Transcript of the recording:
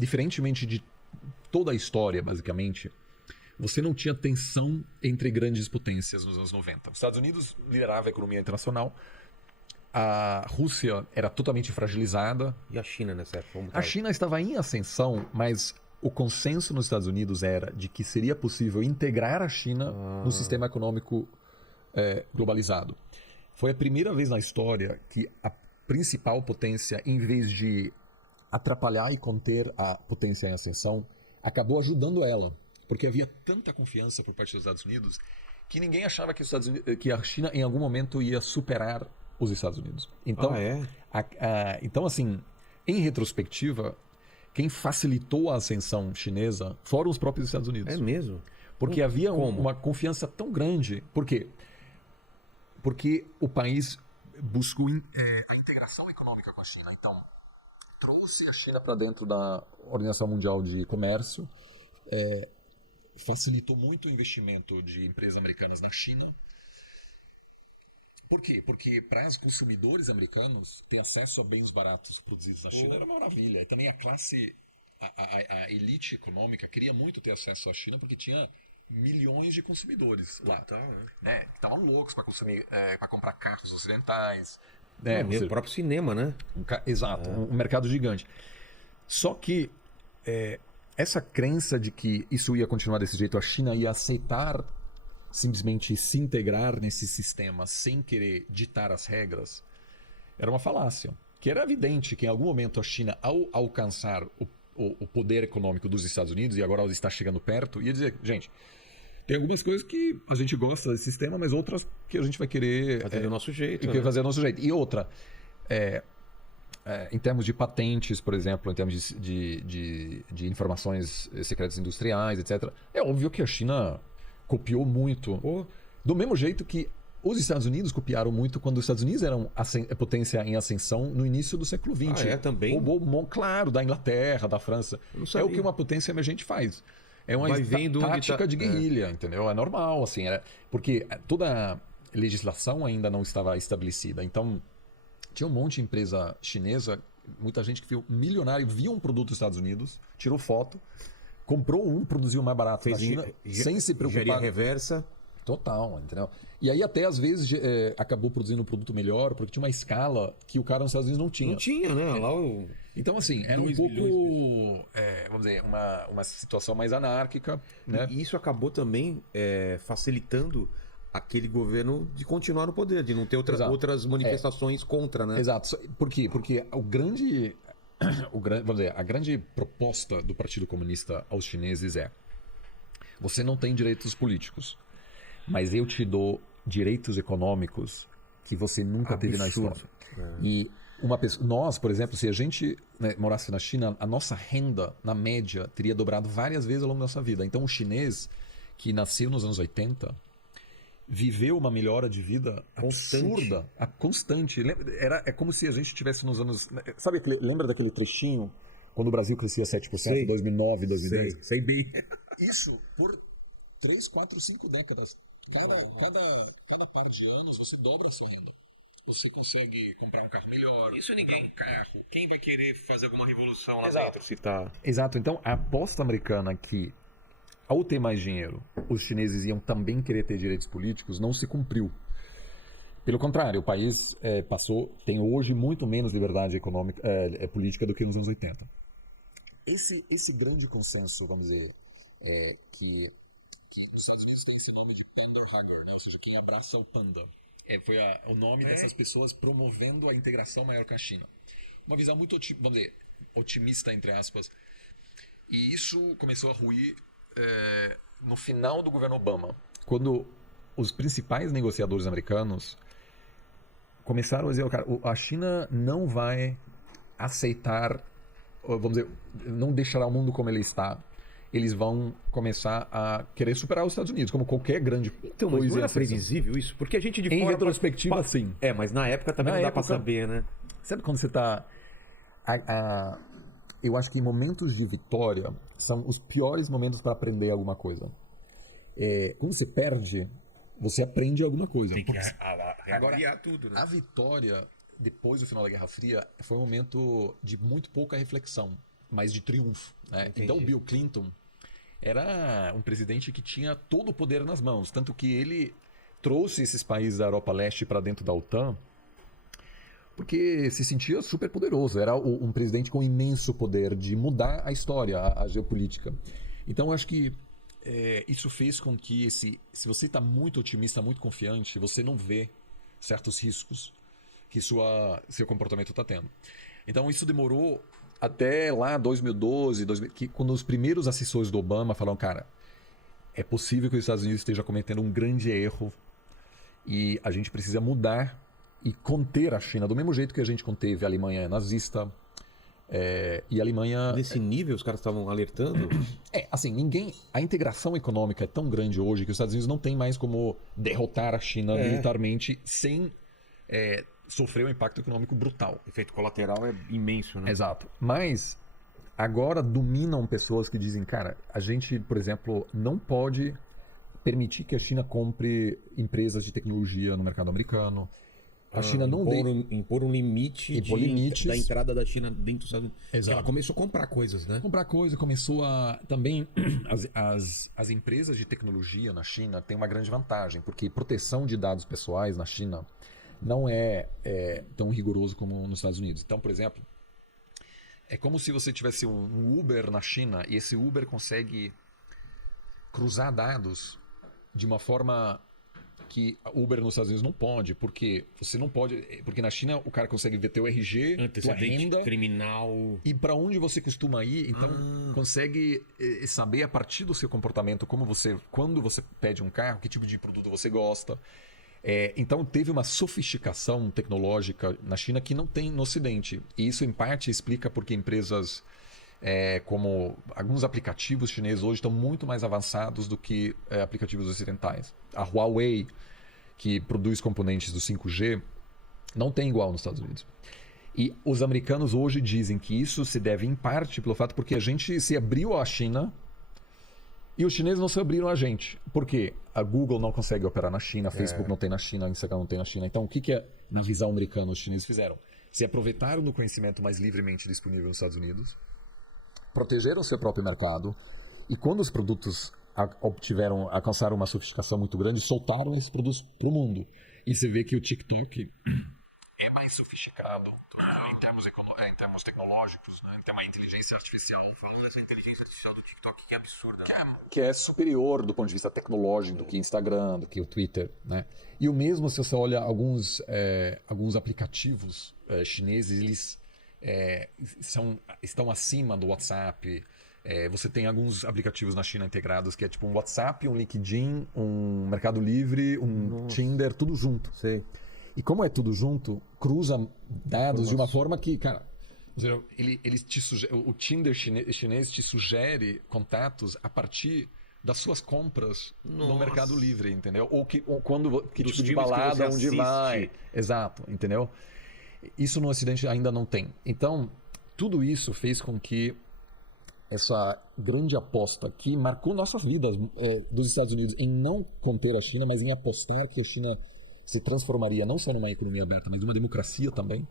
diferentemente de toda a história, basicamente, você não tinha tensão entre grandes potências nos anos 90. Os Estados Unidos liderava a economia internacional, a Rússia era totalmente fragilizada. E a China nessa época? Como A tava? China estava em ascensão, mas o consenso nos Estados Unidos era de que seria possível integrar a China no sistema econômico globalizado. Foi a primeira vez na história que a principal potência, em vez de atrapalhar e conter a potência em ascensão, acabou ajudando ela. Porque havia tanta confiança por parte dos Estados Unidos que ninguém achava que, que a China em algum momento ia superar os Estados Unidos. Então, então assim, em retrospectiva, quem facilitou a ascensão chinesa foram os próprios Estados Unidos. É mesmo? Porque havia Como? uma confiança tão grande. Por quê? Porque o país buscou a integração econômica com a China. Então, trouxe a China para dentro da Organização Mundial de Comércio, facilitou muito o investimento de empresas americanas na China. Por quê? Porque para os consumidores americanos ter acesso a bens baratos produzidos na China era uma maravilha. E também a classe, a elite econômica queria muito ter acesso à China porque tinha milhões de consumidores lá. Né? Que estavam loucos para consumir, para comprar carros ocidentais. O próprio cinema, né? Exato, um mercado gigante. Só que essa crença de que isso ia continuar desse jeito, a China ia aceitar simplesmente se integrar nesse sistema sem querer ditar as regras, era uma falácia. Que era evidente que em algum momento a China, ao alcançar o poder econômico dos Estados Unidos, e agora ela está chegando perto, ia dizer, gente, tem algumas coisas que a gente gosta desse sistema, mas outras que a gente vai querer fazer do nosso jeito. Fazer do nosso jeito. E outra, em termos de patentes, por exemplo, em termos de informações secretas industriais, etc., é óbvio que a China copiou muito. Do mesmo jeito que os Estados Unidos copiaram muito quando os Estados Unidos eram potência em ascensão no início do século XX. Também? Claro, da Inglaterra, da França. É o que uma potência emergente faz. É uma tática de guerrilha, entendeu? É normal, assim. Porque toda a legislação ainda não estava estabelecida. Então, tinha um monte de empresa chinesa, muita gente que foi milionário, viu um produto dos Estados Unidos, tirou foto, comprou produziu mais barato na China, sem se preocupar. Engenharia reversa. Total, entendeu? E aí até às vezes acabou produzindo um produto melhor, porque tinha uma escala que o cara nos Estados Unidos não tinha. Não tinha, né? Lá Então assim, era um pouco, vamos dizer, uma situação mais anárquica, né? E isso acabou também facilitando aquele governo de continuar no poder, de não ter outras manifestações contra, né? Exato. Por quê? Porque vamos dizer, a grande proposta do Partido Comunista aos chineses você não tem direitos políticos, mas eu te dou direitos econômicos que você nunca teve na história. E nós, por exemplo, se a gente morasse na China, a nossa renda, na média, teria dobrado várias vezes ao longo da nossa vida. Então o chinês, que nasceu nos anos 80, viveu uma melhora de vida absurda, constante. É como se a gente estivesse nos anos... Sabe, lembra daquele trechinho quando o Brasil crescia 7% em 2009, 2010? Sei bem. Isso por 3, 4, 5 décadas. Cada par de anos você dobra a sua renda. Você consegue comprar um carro melhor. Isso ninguém. Um carro. Quem vai querer fazer alguma revolução lá dentro? Exato. Então a aposta americana que ao ter mais dinheiro, os chineses iam também querer ter direitos políticos, não se cumpriu. Pelo contrário, o país tem hoje muito menos liberdade econômica, política do que nos anos 80. Esse grande consenso, vamos dizer, que nos Estados Unidos tem esse nome de Pander Hugger, né? Ou seja, quem abraça o panda. Foi o nome dessas pessoas promovendo a integração maior com a China. Uma visão muito, vamos dizer, otimista, entre aspas. E isso começou a ruir no final do governo Obama, quando os principais negociadores americanos começaram a dizer, cara, a China não vai aceitar, vamos dizer, não deixará o mundo como ele está. Eles vão começar a querer superar os Estados Unidos, como qualquer grande coisa. Então, mas não era previsível isso? Porque a gente de em fora... retrospectiva, sim. Mas na época também não dá pra saber, né? Sabe quando você tá... Eu acho que momentos de vitória são os piores momentos para aprender alguma coisa. Quando você perde, você aprende alguma coisa. Tem que reavaliar tudo, né? A vitória, depois do final da Guerra Fria, foi um momento de muito pouca reflexão. mais de triunfo, né? Então o Bill Clinton era um presidente que tinha todo o poder nas mãos, tanto que ele trouxe esses países da Europa Leste para dentro da OTAN porque se sentia super poderoso, era um presidente com imenso poder de mudar a história, a geopolítica. Então eu acho que isso fez com que se você está muito otimista, muito confiante, você não vê certos riscos que seu comportamento está tendo. Então isso demorou até lá 2012, quando os primeiros assessores do Obama falaram, cara, é possível que os Estados Unidos esteja cometendo um grande erro e a gente precisa mudar e conter a China do mesmo jeito que a gente conteve a Alemanha nazista e a Alemanha... Nesse nível os caras estavam alertando? Assim, a integração econômica é tão grande hoje que os Estados Unidos não tem mais como derrotar a China militarmente sem sofrer um impacto econômico brutal. O efeito colateral é imenso, né? Exato. Mas agora dominam pessoas que dizem, cara, a gente, por exemplo, não pode permitir que a China compre empresas de tecnologia no mercado americano. A China não impor um limite da entrada da China dentro dos Estados Unidos. Exato. Ela começou a comprar coisas, né? Começou a... Também as empresas de tecnologia na China têm uma grande vantagem, porque proteção de dados pessoais na China não é tão rigoroso como nos Estados Unidos. Então, por exemplo, é como se você tivesse um Uber na China e esse Uber consegue cruzar dados de uma forma que o Uber nos Estados Unidos não pode, porque você não pode, porque na China o cara consegue ver teu RG, tua renda, criminal e para onde você costuma ir, então consegue saber a partir do seu comportamento quando você pede um carro, que tipo de produto você gosta. Então teve uma sofisticação tecnológica na China que não tem no Ocidente, e isso em parte explica porque empresas como alguns aplicativos chineses hoje estão muito mais avançados do que aplicativos ocidentais. A Huawei, que produz componentes do 5G, não tem igual nos Estados Unidos. E os americanos hoje dizem que isso se deve em parte pelo fato porque a gente se abriu à China e os chineses não se abriram a gente. Por quê? A Google não consegue operar na China, a Facebook não tem na China, a Instagram não tem na China. Então o que na visão americana os chineses fizeram? Se aproveitaram do conhecimento mais livremente disponível nos Estados Unidos, protegeram seu próprio mercado e quando os produtos alcançaram uma sofisticação muito grande, soltaram esses produtos para o mundo. E você vê que o TikTok é mais sofisticado em termos tecnológicos, né? Tem uma inteligência artificial. Falando dessa inteligência artificial do TikTok, que é absurda. Que é superior do ponto de vista tecnológico do que o Instagram, do que o Twitter, né? E o mesmo se você olha alguns aplicativos chineses, eles estão acima do WhatsApp. Você tem alguns aplicativos na China integrados que é tipo um WhatsApp, um LinkedIn, um Mercado Livre, um Tinder, tudo junto. Sei. E como é tudo junto, cruza dados de uma forma que, cara, o Tinder chinês te sugere contatos a partir das suas compras no Mercado Livre, entendeu? Ou que tipo de balada, onde vai. Exato, entendeu? Isso no Ocidente ainda não tem. Então, tudo isso fez com que essa grande aposta que marcou nossas vidas dos Estados Unidos em não conter a China, mas em apostar que a China se transformaria não só numa economia aberta, mas numa democracia também.